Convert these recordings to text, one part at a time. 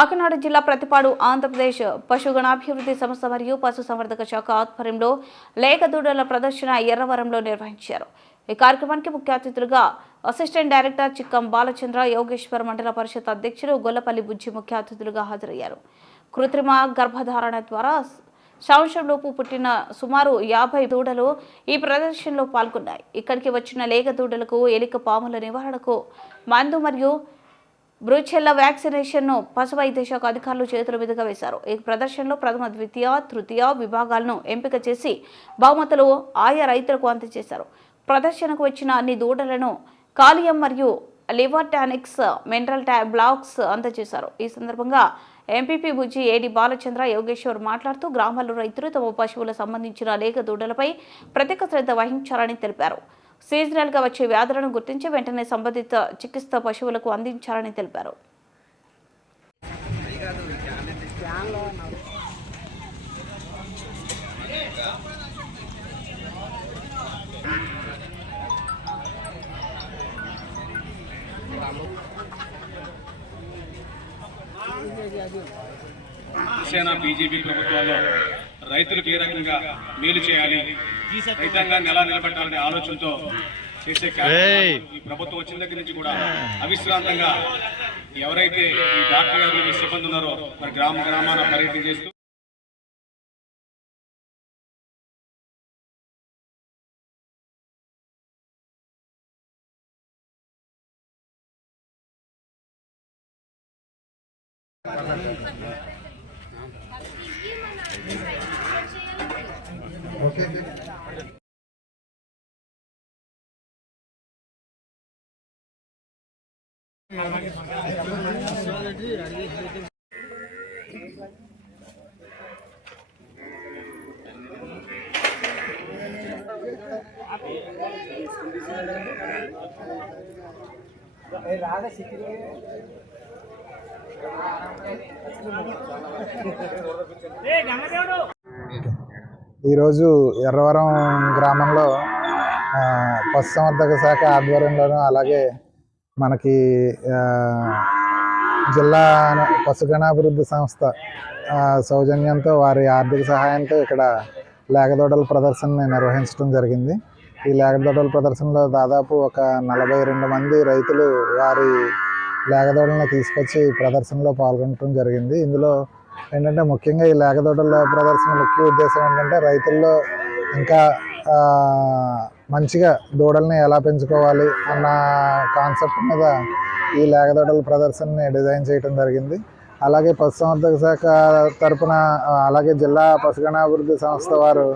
కాకినాడ జిల్లా ప్రతిపాడు ఆంధ్రప్రదేశ్ పశుగణాభివృద్ధి సంస్థ మరియు పశుసంవర్ధక శాఖ ఆధ్వర్యంలో లేఖదూడల ప్రదర్శన ఎర్రవరంలో నిర్వహించారు. ఈ కార్యక్రమానికి ముఖ్య అతిథులుగా అసిస్టెంట్ డైరెక్టర్ చిక్కం బాలచంద్ర యోగేశ్వర్ మండల పరిషత్ అధ్యక్షులు గొల్లపల్లి బుజ్జి ముఖ్య అతిథులుగా హాజరయ్యారు. కృత్రిమ గర్భధారణ ద్వారా సంవత్సరంలోపు పుట్టిన సుమారు యాభై దూడలు ఈ ప్రదర్శనలో పాల్గొన్నాయి. ఇక్కడికి వచ్చిన లేగ దూడలకు ఎలిక పాముల నివారణకు మందు మరియు బ్రూచెల్లా వ్యాక్సినేషన్ను పశు వైద్య శాఖ అధికారులు చేతుల మీదుగా వేశారు. ఈ ప్రదర్శనలో ప్రథమ ద్వితీయ తృతీయ విభాగాలను ఎంపిక చేసి బహుమతులు ఆయా రైతులకు అందజేశారు. ప్రదర్శనకు వచ్చిన అన్ని దూడలను కాలియం మరియు లివర్ టానిక్స్ మినరల్ టా బ్లాక్స్ అందజేశారు. ఈ సందర్భంగా ఎంపీపీ బుజ్జి ఏడి బాలచంద్ర యోగేశ్వర్ మాట్లాడుతూ గ్రామాల్లో రైతులు తమ పశువులకు సంబంధించిన లేఖ దూడలపై ప్రత్యేక శ్రద్ధ వహించాలని తెలిపారు. సీజనల్గా వచ్చే వ్యాధులను గుర్తించి వెంటనే సంబంధిత చికిత్స పశువులకు అందించాలని తెలిపారు. బీజేపీ ప్రభుత్వాల్లో రైతులకు ఏ రకంగా మేలు చేయాలి? రైతాంగాన్ని ఎలా నిలబెట్టాలనే ఆలోచనతో చేసే ఈ ప్రభుత్వం వచ్చిన దగ్గర నుంచి కూడా అవిశ్రాంతంగా ఎవరైతే ఈ డాక్టర్ గారు సిబ్బంది ఉన్నారో మరి గ్రామ గ్రామాన పర్యటన చేస్తూ ఓకే. రాధ శిఖిరి ఏ గంగదేవుడు! ఈరోజు ఎర్రవరం గ్రామంలో పశుసంవర్ధక శాఖ ఆధ్వర్యంలోనూ అలాగే మనకి జిల్లా పశుగణాభివృద్ధి సంస్థ సౌజన్యంతో వారి ఆర్థిక సహాయంతో ఇక్కడ లేగదోడల ప్రదర్శనని నిర్వహించడం జరిగింది. ఈ లేగదోడల ప్రదర్శనలో దాదాపు ఒక నలభై రెండు మంది రైతులు వారి లేగదోడలను తీసుకొచ్చి ప్రదర్శనలో పాల్గొనడం జరిగింది. ఇందులో ఏంటంటే ముఖ్యంగా ఈ లేగదోడల ప్రదర్శన ముఖ్య ఉద్దేశం ఏంటంటే రైతుల్లో ఇంకా మంచిగా దూడల్ని ఎలా పెంచుకోవాలి అన్న కాన్సెప్ట్ మీద ఈ లేగదోడల ప్రదర్శనని డిజైన్ చేయడం జరిగింది. అలాగే పశుసంవర్ధక శాఖ తరఫున అలాగే జిల్లా పశుగణాభివృద్ధి సంస్థ వారు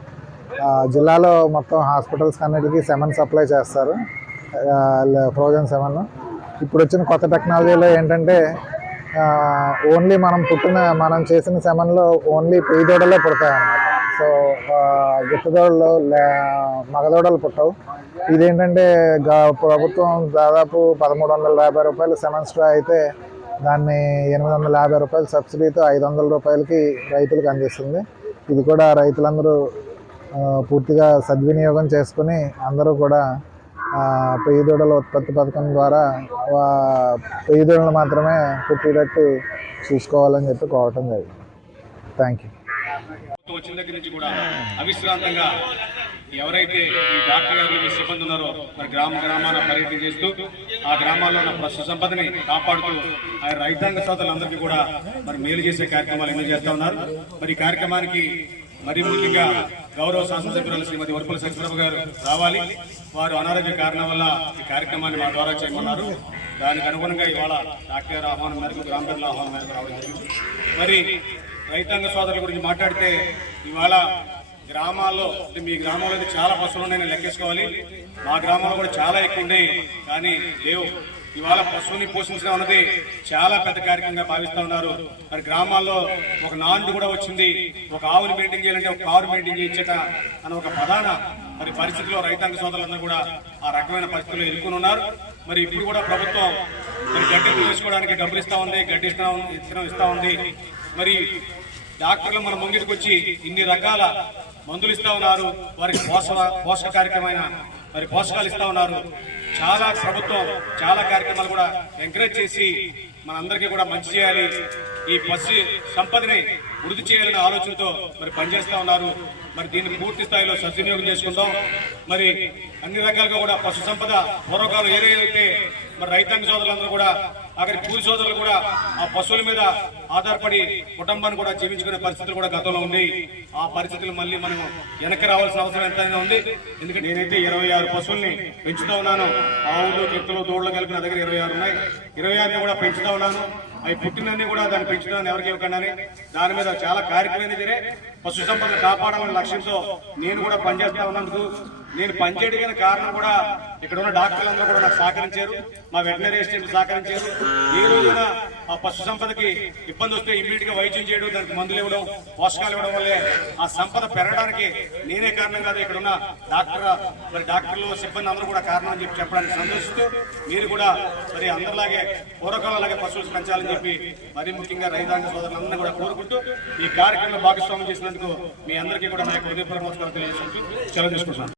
జిల్లాలో మొత్తం హాస్పిటల్స్ అన్నిటికీ సెమన్ సప్లై చేస్తారు. Frozen semen. ఇప్పుడు వచ్చిన కొత్త టెక్నాలజీలో ఏంటంటే ఓన్లీ మనం పుట్టిన మనం చేసిన సెమన్లో ఓన్లీ పెయి దూడలే పుడతాయి అన్నమాట. సో గిట్టదోడలు మగదోడలు పుట్టవు. ఇదేంటంటే ప్రభుత్వం దాదాపు పదమూడు వందల యాభై రూపాయలు సెమన్ అయితే దాన్ని ఎనిమిది వందల యాభై రూపాయలు సబ్సిడీతో ఐదు వందల రూపాయలకి రైతులకు అందిస్తుంది. ఇది కూడా రైతులందరూ పూర్తిగా సద్వినియోగం చేసుకుని అందరూ కూడా పెయ్యి దూడల ఉత్పత్తి పథకం ద్వారా వా- పెయ్యి దూడలు మాత్రమే పుట్టేటట్టు చూసుకోవాలని చెప్పి కోరటం జరిగింది. థ్యాంక్ యూ వచ్చిన దగ్గర నుంచి కూడా అవిశ్రాంతంగా ఎవరైతే ఈ డాక్టర్ గారు సిబ్బంది ఉన్నారో మరి గ్రామ గ్రామాన పర్యటన చేస్తూ ఆ గ్రామాల్లో ఉన్న పశు సంపదని కాపాడుతూ ఆ రైతాంగ సోదరులందరికీ కూడా మరి మేలు చేసే కార్యక్రమాలు ఎన్నో చేస్తా ఉన్నారు? మరి ఈ కార్యక్రమానికి మరి ముఖ్యంగా గౌరవ శాసనసభ్యురాలు శ్రీమతి వరుపుల సత్యప్రభ గారు రావాలి. వారు అనారోగ్య కారణం వల్ల ఈ కార్యక్రమాన్ని మా ద్వారా చేయమన్నారు. దానికి అనుగుణంగా ఇవాళ డాక్టర్ గారు ఆహ్వానం మేరకు గ్రామ ప్రజల ఆహ్వానం మేరకు రావడం జరిగింది. మరి రైతాంగ సోదరుల గురించి మాట్లాడితే ఇవాళ గ్రామాల్లో మీ గ్రామంలో అయితే చాలా పశువులు ఉన్నాయని లెక్కేసుకోవాలి. మా గ్రామంలో కూడా చాలా ఎక్కువ ఉన్నాయి. కానీ లేవు. ఇవాళ పశువుని పోషించడం అన్నది చాలా పెద్ద కార్యక్రమంగా భావిస్తూ ఉన్నారు. మరి గ్రామాల్లో ఒక నాండు కూడా వచ్చింది. ఒక ఆవుని మెయింటైన్ చేయాలంటే ఒక కారు మెయింటైన్ చేయించట అన్న ఒక ప్రధాన మరి పరిస్థితిలో రైతాంగ సోదరులందరూ కూడా ఆ రకమైన పరిస్థితుల్లో ఎదుర్కొని ఉన్నారు. మరి ఇప్పుడు కూడా ప్రభుత్వం మరి గడ్డి వేసుకోవడానికి డబ్బులు ఇస్తా ఉంది గడ్డి ఇస్తా ఉంది ఇస్తా ఉంది. మరి డాక్టర్లు మన ముంగిటికి వచ్చి ఇన్ని రకాల మందులు ఇస్తా ఉన్నారు. వారికి పోషక పోషక కార్యక్రమమైన మరి పోషకాలు ఇస్తా ఉన్నారు. చాలా ప్రభుత్వం చాలా కార్యక్రమాలు కూడా ఎంకరేజ్ చేసి మనందరికీ కూడా మంచి చేయాలి. ఈ పసి సంపదని వృద్ధి చేయాలనే ఆలోచనతో మరి పనిచేస్తా ఉన్నారు. మరి దీన్ని పూర్తి స్థాయిలో సద్వినియోగం చేసుకుందాం. మరి అన్ని రకాలుగా కూడా పశు సంపద పూర్వకాలం ఏదైతే మరి రైతాంగ సోదరులందరూ కూడా అక్కడ కూలి సోదరులు కూడా ఆ పశువుల మీద ఆధారపడి కుటుంబాన్ని కూడా జీవించుకునే పరిస్థితులు కూడా గతంలో ఉన్నాయి. ఆ పరిస్థితులు మళ్ళీ మనం వెనక్కి రావాల్సిన అవసరం ఎంతైనా ఉంది. ఎందుకంటే నేనైతే ఇరవై ఆరు పశువుల్ని పెంచుతా ఉన్నాను. ఆవులు గిత్తలు దూడలు కలిపి నా దగ్గర ఇరవై ఆరు ఉన్నాయి. ఇరవై ఆరుని కూడా పెంచుతా ఉన్నాను. అవి పుట్టినన్ని కూడా దాన్ని పెంచుతాను ఎవరికి ఇవ్వకుండా దాని మీద చాలా కార్యక్రమం జరిగే పశుసంపదను సంపద కాపాడాలనే లక్ష్యంతో నేను కూడా పనిచేస్తా ఉన్నందుకు నేను పనిచేయడానికి కారణం కూడా ఇక్కడ ఉన్న డాక్టర్లందరూ కూడా నాకు సహకరించారు. మా వెటనరీ అసిస్టెంట్ సహకరించారు. ఈ రోజున ఆ పశు సంపదకి ఇబ్బంది వస్తే ఇమ్మీడియట్గా వైద్యం చేయడం దానికి మందులు ఇవ్వడం పోషకాలు ఇవ్వడం వల్లే ఆ సంపద పెరగడానికి నేనే కారణం కాదు ఇక్కడ ఉన్న డాక్టర్ మరి డాక్టర్లు సిబ్బంది అందరూ కూడా కారణం అని చెప్పి చెప్పడానికి సంతోషిస్తూ మీరు కూడా మరి అందరిలాగే పూర్వకాలలాగే పశువులు పెంచాలని చెప్పి మరి ముఖ్యంగా రైతాంగ సోదరులందరినీ కూడా కోరుకుంటూ ఈ కార్యక్రమంలో భాగస్వామ్యం చేసినందుకు మీ అందరికీ కూడా నా యొక్క హృదయపూర్వక నమస్కారం తెలియజేసుకుంటూ సెలవు తీసుకుంటున్నాను.